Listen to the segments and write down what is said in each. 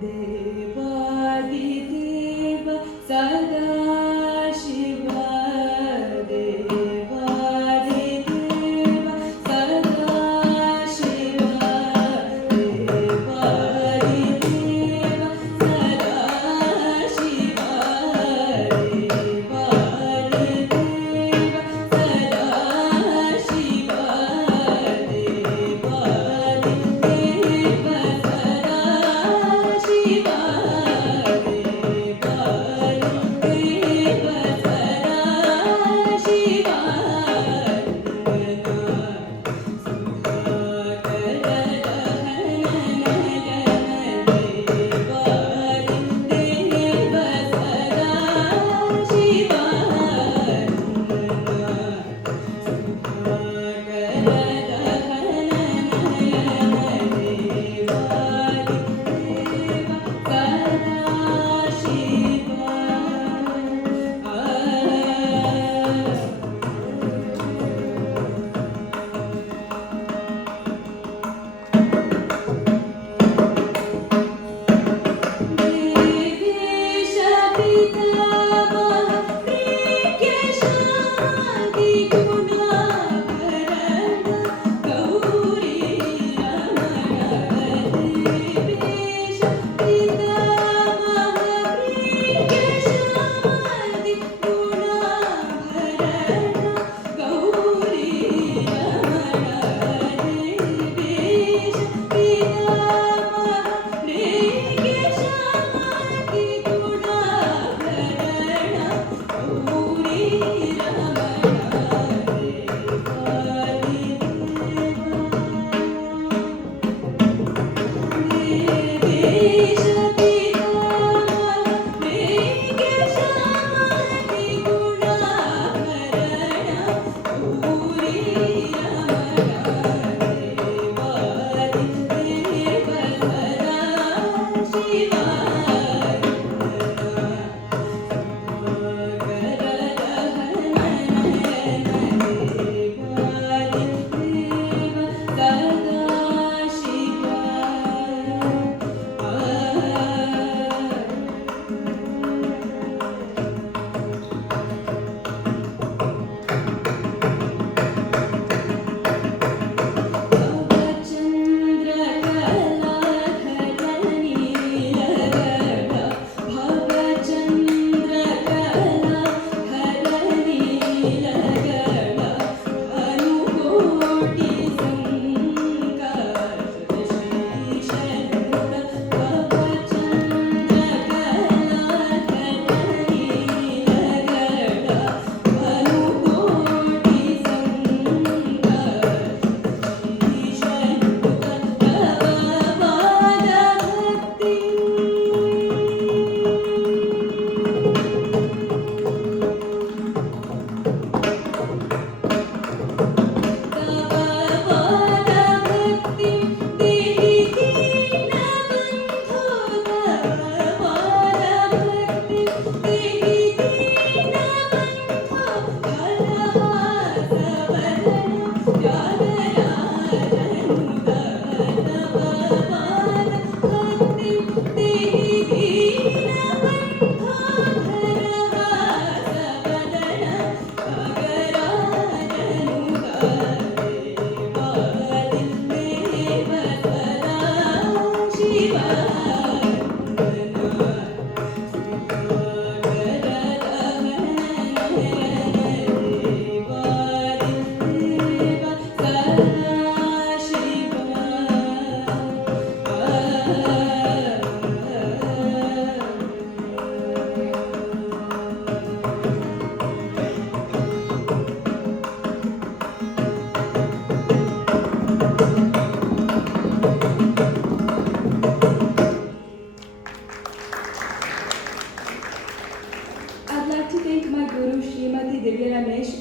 देवादिदेव Sadashiv देवादिदेव Sadashiv देवादिदेव Sadashiv देवादिदेव Sadashiv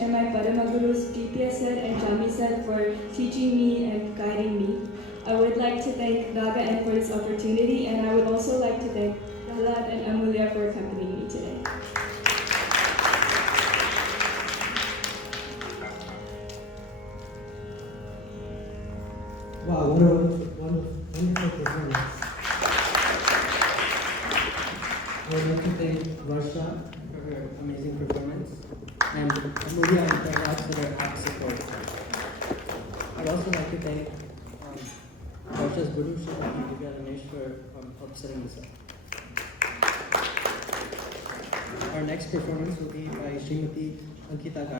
And my Paramagurus TPS sir and Jami sir for teaching me and guiding me. I would like to thank Naga N for this opportunity, and I would also like to thank Prahlad and Amulya for accompanying me today. Wow, what a wonderful performance. I would like to thank Varsha for her amazing performance and Amelia and Prakash for their act support. I'd also like to thank Varsha's Guru Shri and Divya Ramesh for help setting this up. Our next performance will be by Srimati Ankita Gaya.